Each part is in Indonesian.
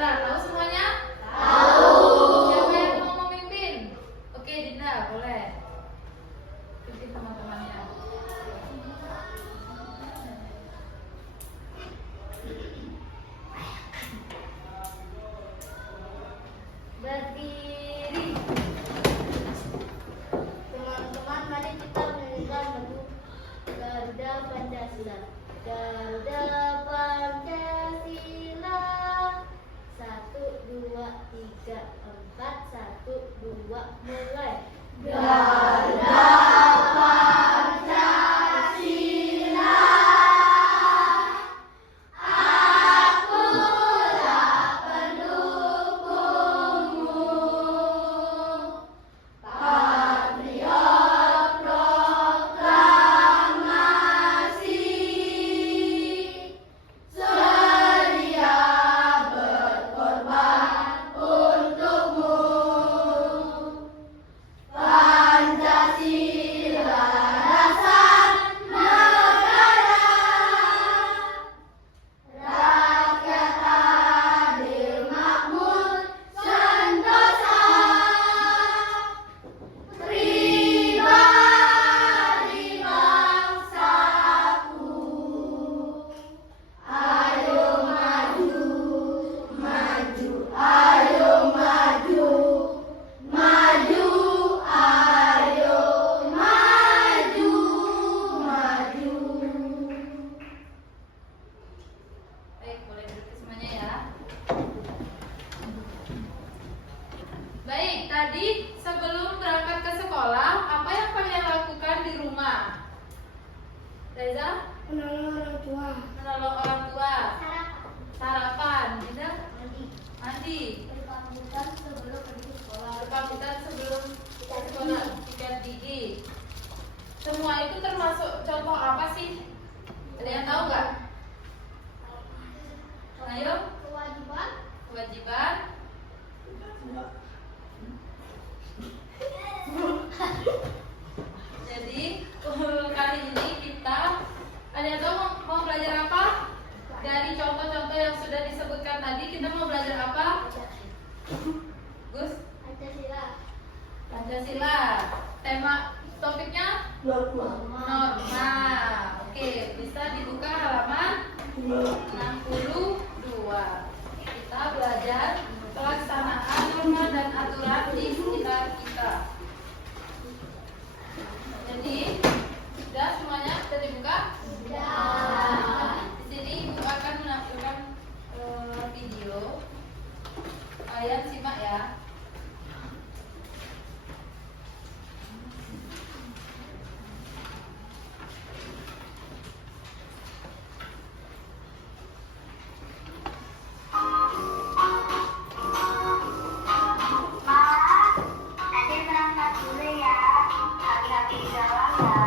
Pancasila. Tahu semuanya? Tahu. Siapa yang mau memimpin? Oke, Dinda, boleh. Pimpin teman-temannya. Berdiri. Teman-teman, mari kita menyanyikan lagu Garuda Pancasila. Garuda Pancasila. 1, 2, 3, 4, 1, 2, mulai. Garuda Pancasila. Akulah pendukungmu. Patriot proklamasi. Sedia berkorban untukmu. Pancasila dasar negara. Rakyat adil makmur sentosa. Pribadi bangsaku. Ayo maju, maju, ayo maju. Maju, ayo maju, maju. Baik, boleh duduk semuanya ya. Baik, tadi sebelum berangkat ke sekolah, apa yang kalian lakukan di rumah? Reza? Menolong orang tua. Menolong orang tua. Sarapan. Dinda? Mandi. Berpamitan sebelum pergi ke sekolah. Berpamitan sebelum ke sekolah. Sikat gigi. Semua itu termasuk contoh apa sih? Ada yang tahu nggak? Ayo, Kewajiban. kewajiban. Jadi kali ini kita, ada yang tahu mau belajar apa? Dari contoh-contoh yang sudah disebutkan tadi, kita mau belajar apa? Gus? Pancasila. Pancasila. Tema topiknya norma. Oke, bisa dibuka halaman 62. Kita belajar pelaksanaan norma dan aturan di sekitar kita. Jadi, sudah semuanya sudah dibuka? Sudah. Di sini Ibu akan menampilkan video. Kalian simak ya. Adik berangkat dulu ya. Hati-hati di jalan ya.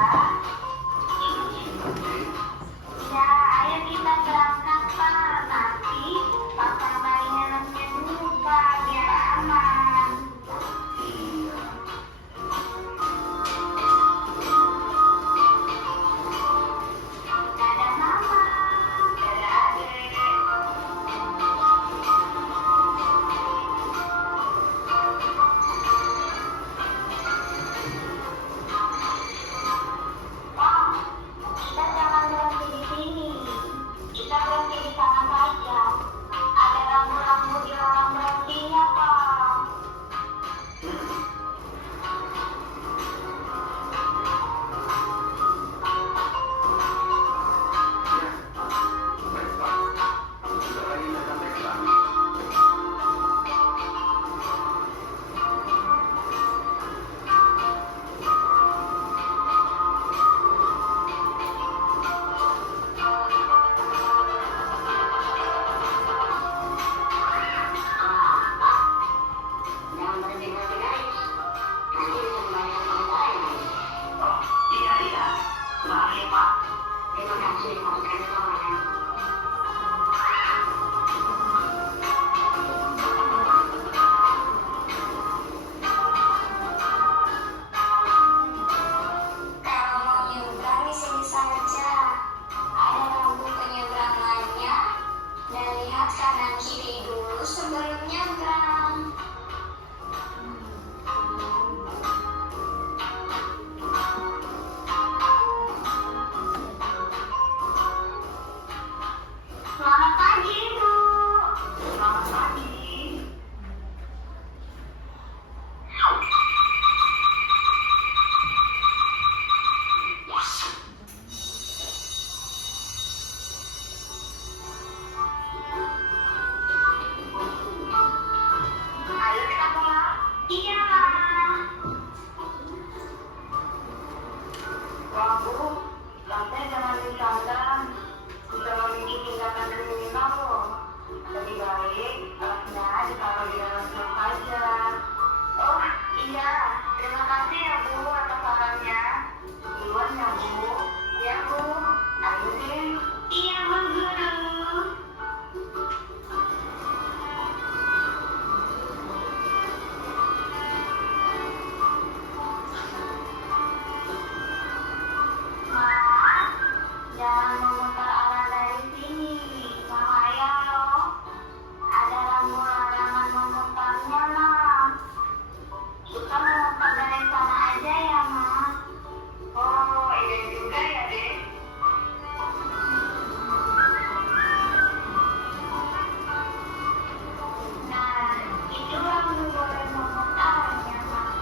terima loh. Lebih baik kelasnya ditaruh di dalam kelas aja. Oh iya, terima kasih ya Bu atas sarannya. Duluan ya Bu. Ya Bu. Ayo deh. Iya Bu Guru. Mas, jangan memutar arah dari sini. Bahaya loh. Ada rambu larangan memutarnya, Mas. Kita memutar dari sana aja ya, Mas. Oh, iya juga ya, Dek. Nah, itu rambu boleh memutarnya, Mas.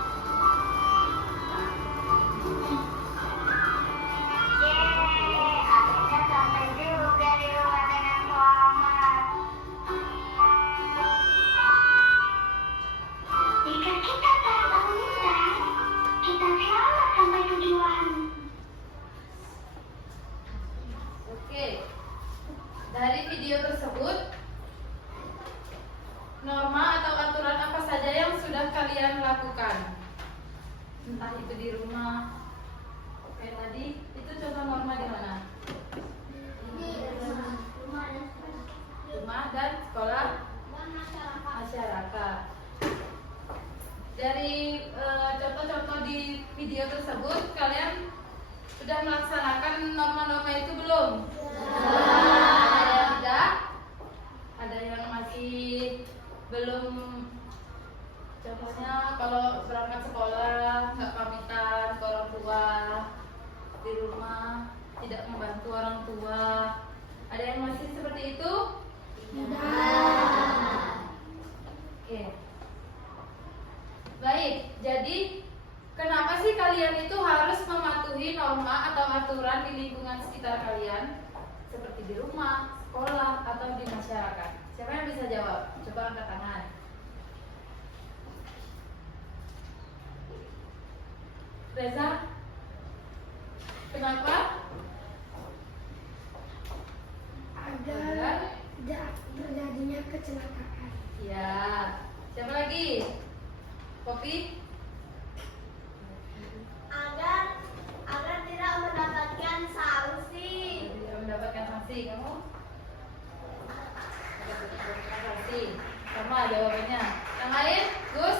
Yeay, akhirnya sampai juga di rumah dengan selamat. Jika kita tanpa memutar, kita selamat sampai tujuan. Oke. Dari video tersebut, norma atau aturan apa saja yang sudah kalian lakukan? Entah itu di rumah. Oke, tadi itu contoh norma di mana? Rumah dan sekolah masyarakat. Dari contoh-contoh di video tersebut, kalian sudah melaksanakan norma-norma itu belum? Ada yang tidak? Ada yang masih belum? Contohnya kalau berangkat sekolah nggak pamitan ke orang tua, di rumah tidak membantu orang tua. Ada yang masih seperti itu? Oke. Baik, jadi kenapa sih kalian itu harus mematuhi norma atau aturan di lingkungan sekitar kalian? Seperti di rumah, sekolah, atau di masyarakat? Siapa yang bisa jawab? Coba angkat tangan. Reza? Kenapa? Agar tidak terjadinya kecelakaan. Ya. Siapa lagi? Kopi? Agar tidak mendapatkan sanksi. Tidak mendapatkan sanksi. Kamu? Mendapatkan sanksi. Sama jawabannya. Yang lain? Gus?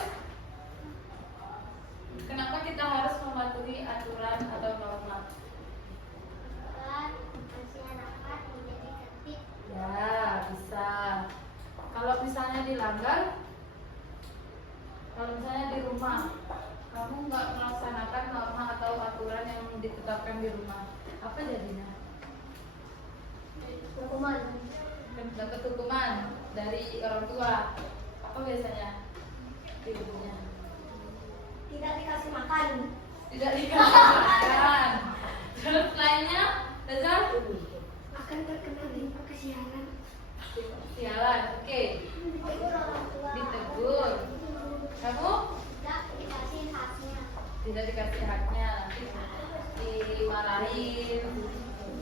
Kenapa kita harus mematuhi aturan atau norma? Agar masyarakat menjadi tertib. Ya, bisa. Kalau misalnya dilanggar, kalau misalnya di rumah, kamu nggak melaksanakan norma atau aturan yang ditetapkan di rumah, apa jadinya? Hukuman. Dapat hukuman dari orang tua. Apa biasanya hukumnya? Tidak dikasih makan. Tidak dikasih makan. Terus lainnya, Reza? Akan terkena limbah kesialan. Sialan, oke. Ditegur orang tua. Ditegur. Kamu? Tidak dikasih haknya. Tidak dikasih haknya, nanti dimarahin.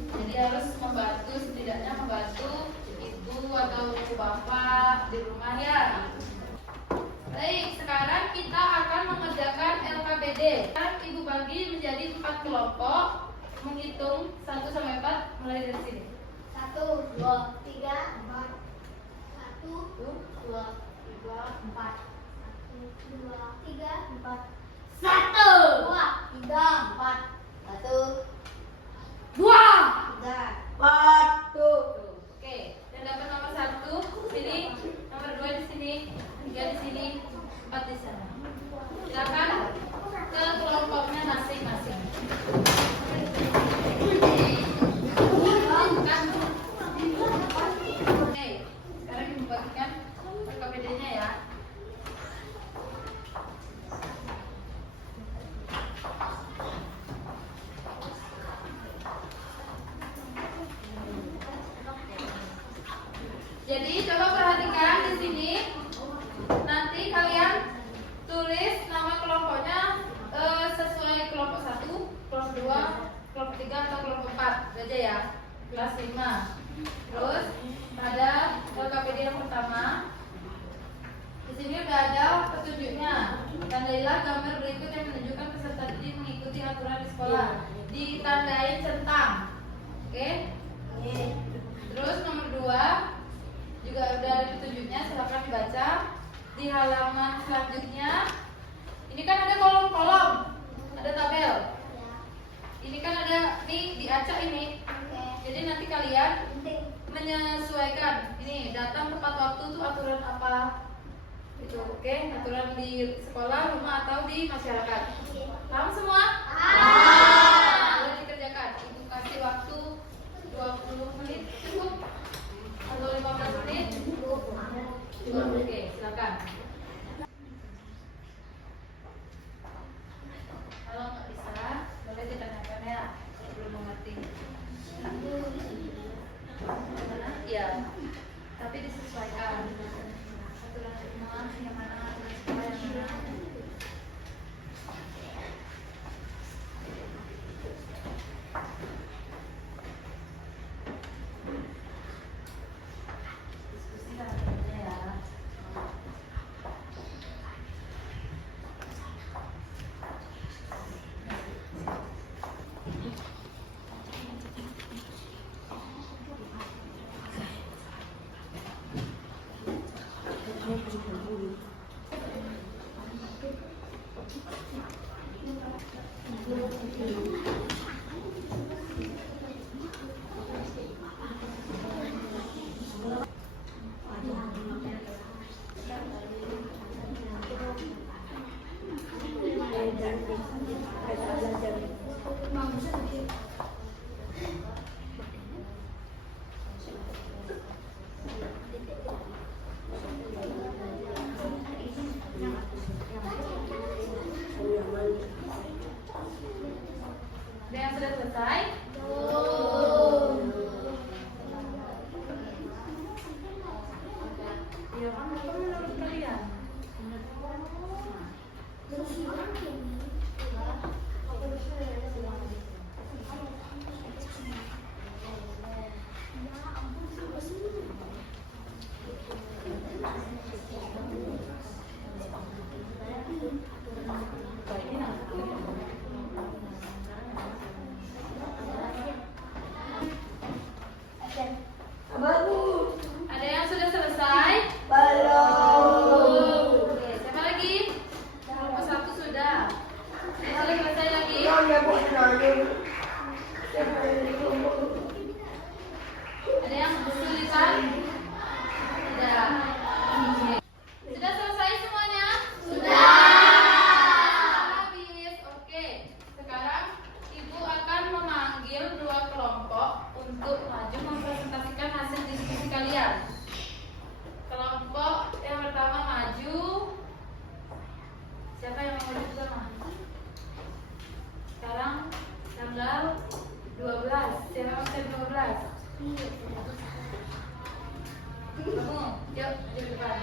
Jadi harus membantu, setidaknya membantu ibu atau bapak di rumah ya. Baik, sekarang kita akan mengerjakan LKBD. Sekarang ibu bagi menjadi 4 kelompok, menghitung 1 sampai 4 mulai dari sini. 1, 2, 3, 4. 1, 2, 3, 4. 1, 2, 3, 4. 1, 2, 3, 4. 1, 2, 3, 4. Oke, yang dapat nomor 1 sini, nomor 2 di sini, 3 di sini, 4 di sana. Silakan ke kelompoknya masing-masing. Oke, sekarang dibagikan LKPD-nya ya. Jadi coba perhatikan di sini. Nanti kalian tulis nama kelompoknya sesuai kelompok 1, kelompok 2, kelompok 3 atau kelompok 4 aja ya. Kelas 5. Terus pada LKPD yang pertama. Di sini udah ada petunjuknya. Tandailah gambar berikut yang menunjukkan peserta didik mengikuti aturan di sekolah. Ditandai centang. Oke? Terus nomor 2 juga udah ada petunjuknya, silakan dibaca. Di halaman selanjutnya, ini kan ada kolom-kolom, ada tabel. Ini kan ada nih diacak ini. Jadi nanti kalian menyesuaikan. Ini datang tepat waktu tuh aturan apa? Itu oke, aturan di sekolah, rumah atau di masyarakat. Paham semua? Boleh dikerjakan. Ibu kasih waktu 20 menit cukup atau 15 menit? Oke, silakan. Kalau nggak bisa, boleh ditanyakan ya. Belum mengerti. Gimana? Iya. Tapi disesuaikan. Aturan rumah yang mana, aturan sekolah yang mana. Diskusi lah ya. Ada yang sudah selesai? Iya kan, apa menurut kalian? Ada yang sudah selesai? Oke, siapa lagi? Nomor 1 sudah. Yang sudah selesai lagi? Ada yang kesulitan? Tidak. Oke. Sudah selesai semuanya? Sudah. Habis. Oke. Sekarang Ibu akan memanggil 2 kelompok untuk maju mempresentasikan hasil diskusi kalian. Kelompok yang pertama maju. Siapa yang mau maju pertama? Sekarang tanggal 12. Siapa yang mau 12? Kamu, yuk di depan.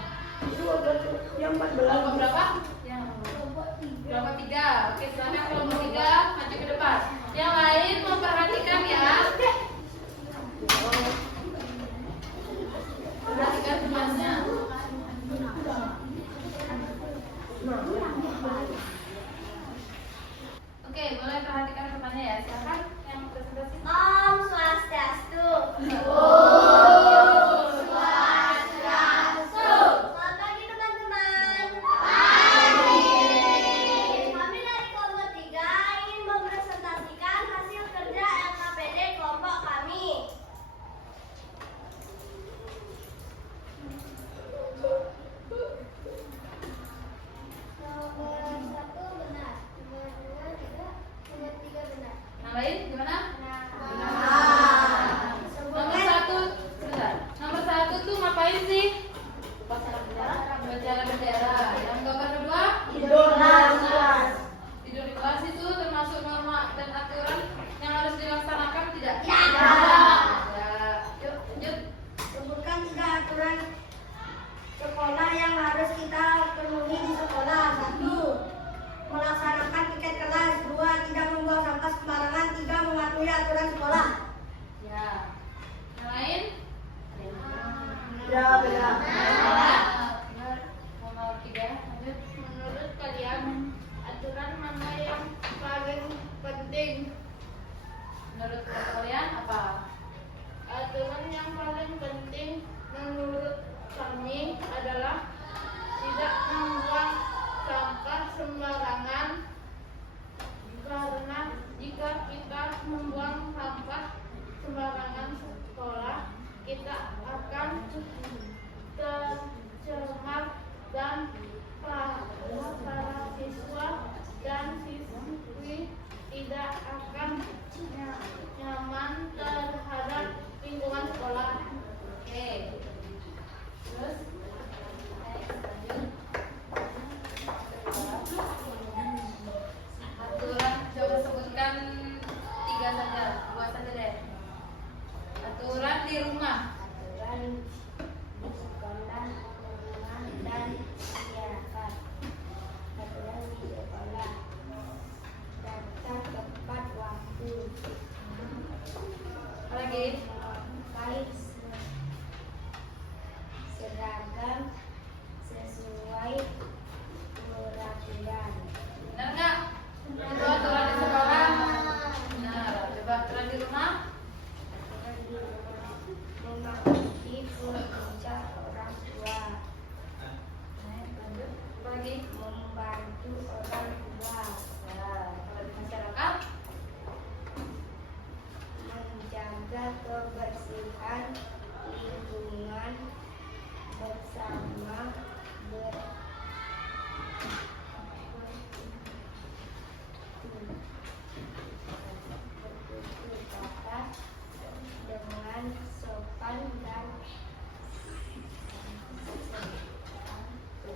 Kelompok berapa? Kelompok 3. Oke, silakan kelompok 3 maju ke depan. Yang lain memperhatikan ya. Perhatikan temannya. Oke, boleh perhatikan temannya ya. Silakan yang presentasi. Om Swastiastu. Selamat pagi teman-teman. Kami dari kelompok 3 ingin mempresentasikan hasil kerja LKPD kelompok kami. Nomor 1 benar, nomor 2 tidak, nomor 3 benar. Yang lain gimana? Benar. Nomor 1, sebentar. Nomor 1 tuh ngapain sih? Upacara bendera. Yang gambar kedua? Tidur di kelas itu termasuk norma dan aturan yang harus dilaksanakan tidak? Tidak. Ya. Yuk, lanjut. Sebutkan 3 aturan sekolah yang harus kita penuhi di sekolah. 1. Melaksanakan piket kelas. 2. Tidak membuang sampah sembarangan. 3. Mematuhi aturan sekolah. Ya. Yang lain? Beda-beda. Benar. Nomor 3, lanjut. Menurut kalian, aturan mana yang paling penting? Menurut kalian apa? Aturan yang paling penting menurut kami adalah tidak membuang sampah sembarangan, karena jika kita membuang sampah sembarangan sekolah, kita akan tercemar dan para siswa dan siswi tidak akan nyaman terhadap lingkungan sekolah. Oke. Terus lanjut. Aturan, coba sebutkan 3 saja, 2 saja deh. Aturan di rumah. Aturan di sekolah, rumah, dan masyarakat. Aturan di sekolah, datang tepat waktu. Apa lagi? Memakai seragam sesuai peraturan. Benar nggak? Itu aturan di sekolah. Benar. Coba aturan di rumah. Aturan di rumah, mematuhi perintah orang tua. Lanjut. Apa lagi? Membantu orang tua. Ya, kalau di masyarakat. Menjaga kebersihan lingkungan bersama bertutur kata dengan sopan dan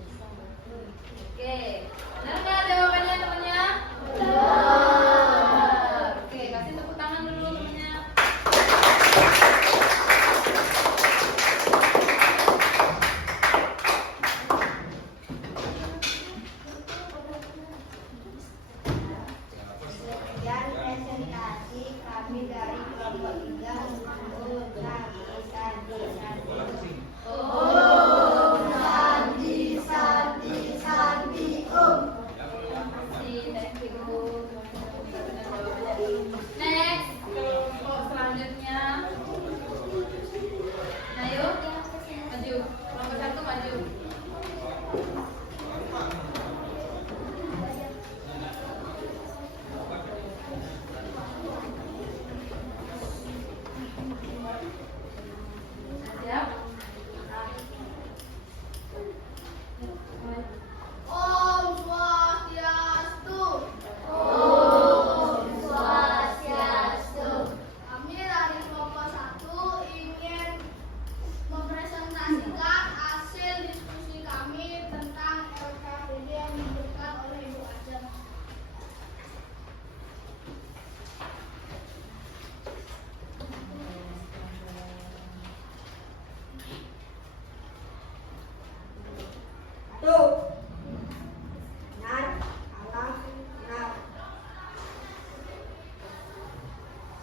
santun. Oke. Benar nggak jawabannya temannya? Benar. Oke, kasih tepuk tangan dulu temannya. Sekian presentasi kami dari kelompok 3 untuk sandi-sandi. Oh. Sandi-sandi om. Terima kasih, thank you. Next, kelompok selanjutnya. Nah, yuk, maju. Kelompok 1 maju. Siap? Om Swastiastu. Om Swastiastu. Kami dari kelompok 1 ingin mempresentasikan hasil diskusi kami tentang LKPD yang diberikan oleh Ibu Ajeng. Tuh. Nar, alam, nar.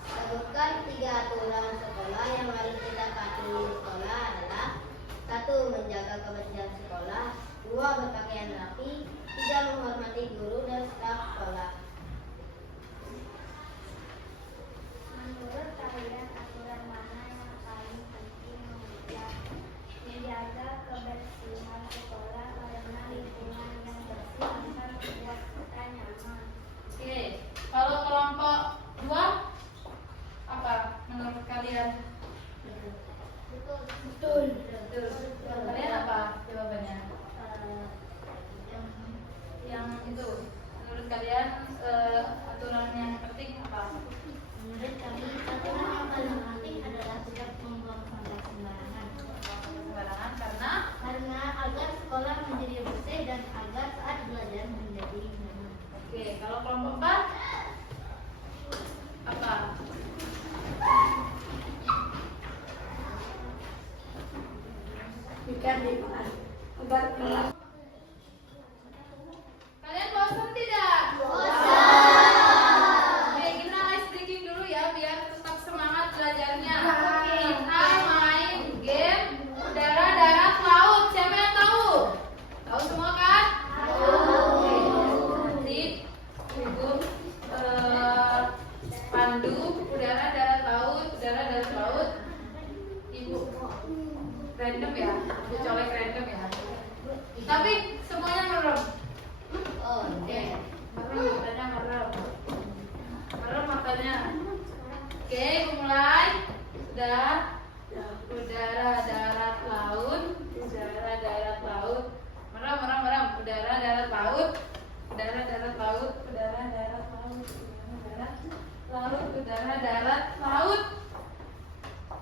Sebutkan 3 aturan sekolah yang harus kita patuhi di sekolah adalah 1. Menjaga kebersihan sekolah, 2. Berpakaian rapi, 3. Menghormati guru dan staf sekolah. Menurut kalian aturan mana yang paling penting menjaga kebersihan sekolah karena lingkungan yang bersih akan membuat kita nyaman. Oke, kalau kelompok 2 apa menurut kalian? Betul. Betul. Kalian apa jawabannya? Yang itu menurut kalian aturan yang penting apa? Menurut kami, aturan yang paling penting adalah tidak membuang sampah sembarangan. Sembarangan karena Agar sekolah menjadi bersih dan agar saat belajar menjadi nyaman. oke, kalau kelompok 4 apa? Ikan di mana? Obat kelas. Kalian bosan tidak? Oke, kita ice breaking dulu ya biar tetap semangat belajarnya. Kita main game udara random ya, aku colek random ya. Tapi semuanya merem. Oh, Oke, merem matanya merem. Merem matanya. Oke, mulai. Sudah. Udara, darat, laut. Udara, darat, laut. Merem, merem, merem. Udara, darat, laut. Udara, darat, laut. Udara, darat, laut. Udara, laut. Udara, darat, laut.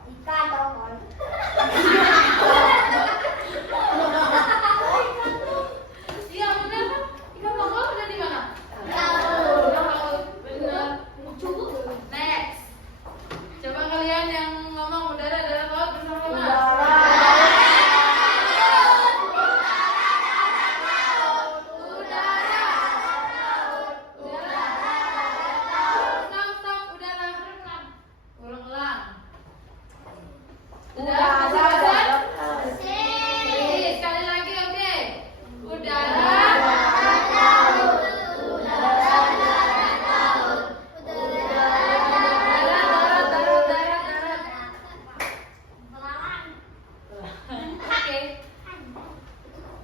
Ikan dong. Iya benar kan? Ikan tongkol udah di mana? Laut. Laut. Benar. Next. Coba kalian yang ngomong udara, darat, laut bersama-sama.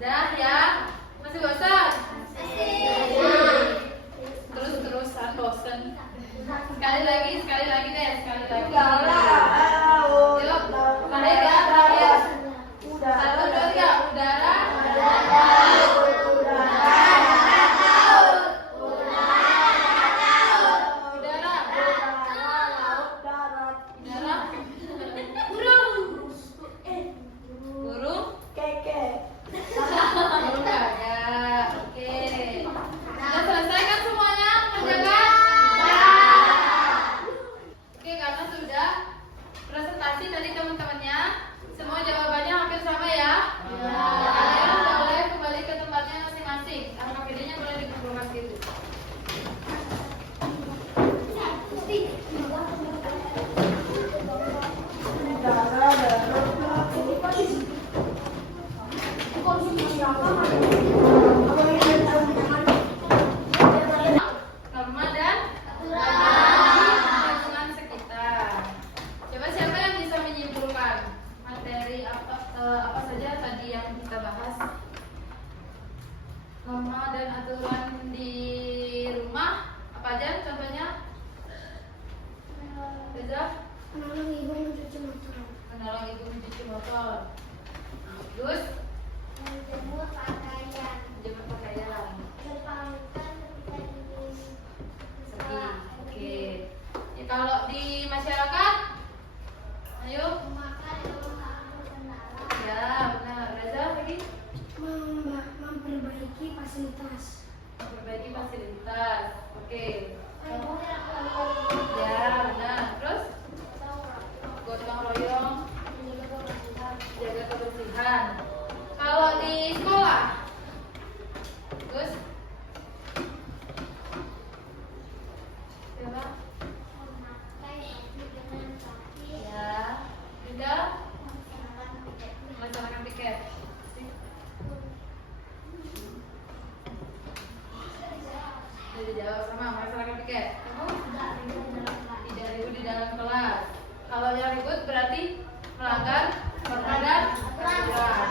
Dah ya, masih bosan? Terus-terusan bosan. Sekali lagi deh, sekali lagi. Yuk, terakhir ya, terakhir. 1, 2, 3, udara. Udara. Burung. Burung gagak. Oke. Sudah selesai kan semuanya? Mengerjakan? Oke, karena sudah presentasi tadi teman-temannya, semua jawabannya hampir sama ya? Kalian boleh kembali ke tempatnya masing-masing. RKPD-nya boleh dikumpulkan gitu. Norma dan lingkungan sekitar. Coba siapa yang bisa menyimpulkan materi apa saja tadi yang kita bahas? Norma dan aturan di rumah apa aja contohnya? Reza? Menolong ibu mencuci motor. Menolong ibu mencuci motor. Terus Menjemur pakaian. jemur pakaian. Berpamitan ketika ingin Sepi. Oke. Ya, kalau di masyarakat, ayo. memakan dan menggunakan berkendara. Ya, benar. Reza lagi. Memperbaiki fasilitas. Memperbaiki fasilitas. Oke. Ya, benar. Terus gotong royong, jaga kebersihan. Kalau di sekolah, terus siapa? Ya, juga melaksanakan piket. Sudah dijawab sama melaksanakan piket. 3.000 di dalam kelas. Kalau yang ribut berarti melanggar norma dan aturan.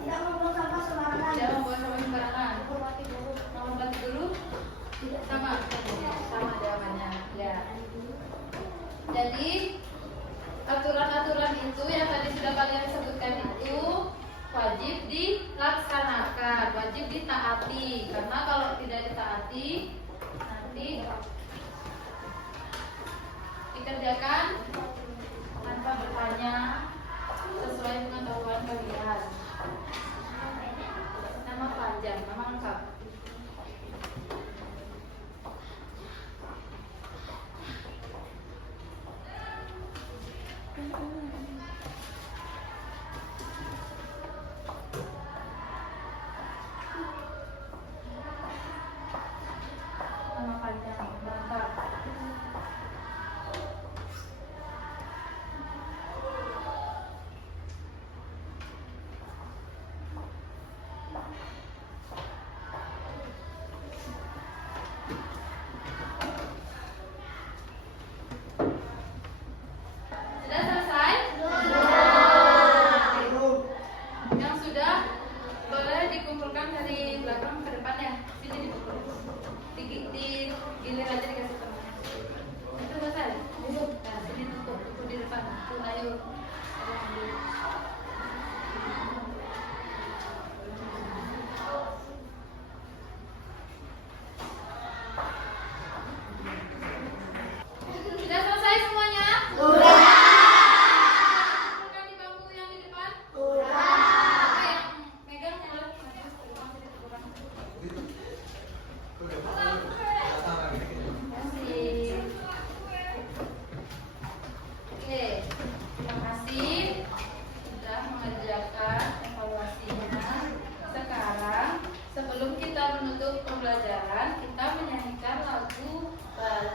Tidak membuang sampah sembarangan. Tidak membuang sampah sembarangan. Menghormati guru sama jawabannya. Ya. Jadi aturan-aturan itu yang tadi sudah kalian sebutkan itu wajib dilaksanakan, wajib ditaati. Karena kalau tidak ditaati nanti dikerjakan tanpa bertanya sesuai pengetahuan kalian. Nama panjang, nama lengkap. Nama panjang, lengkap.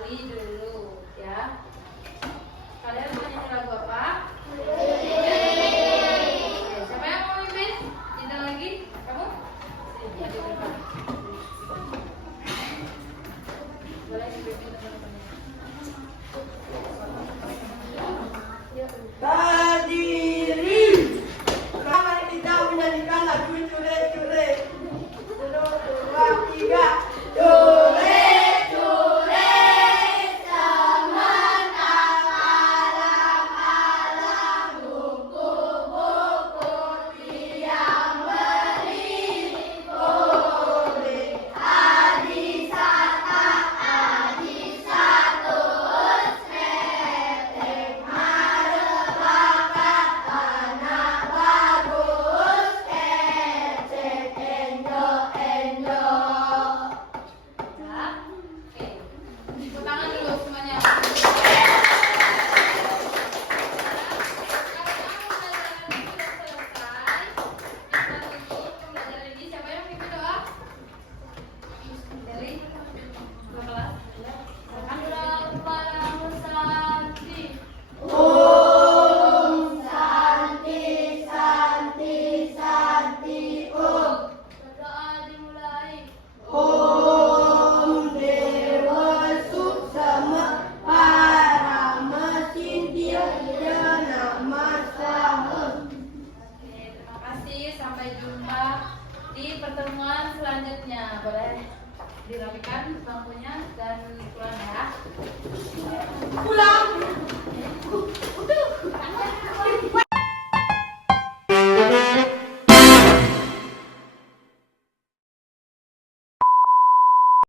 sekali dulu ya. Kalian mau nyanyi lagu apa? Siapa yang mau mimpin? Tidak lagi? Kamu? Ya, boleh dipimpin teman-teman. Hadirin, mari kita menyanyikan lagu cure-cure. 1, 2, 3. Cure, cure, semenang alam-alam, buku-buku tiang beri, boleh adisatus, metek marebakat, anak bagus, kecek enjo-enjo. Ya. Oke. Tepuk tangan dulu semuanya. Om Santi Santi Santi Om. Berdoa dimulai. Om Dewa Suksema Parama Sintia Nama Saha. Oke, terima kasih. Sampai jumpa di pertemuan selanjutnya. Boleh dirapikan bangkunya dan pulang ya. Pulang.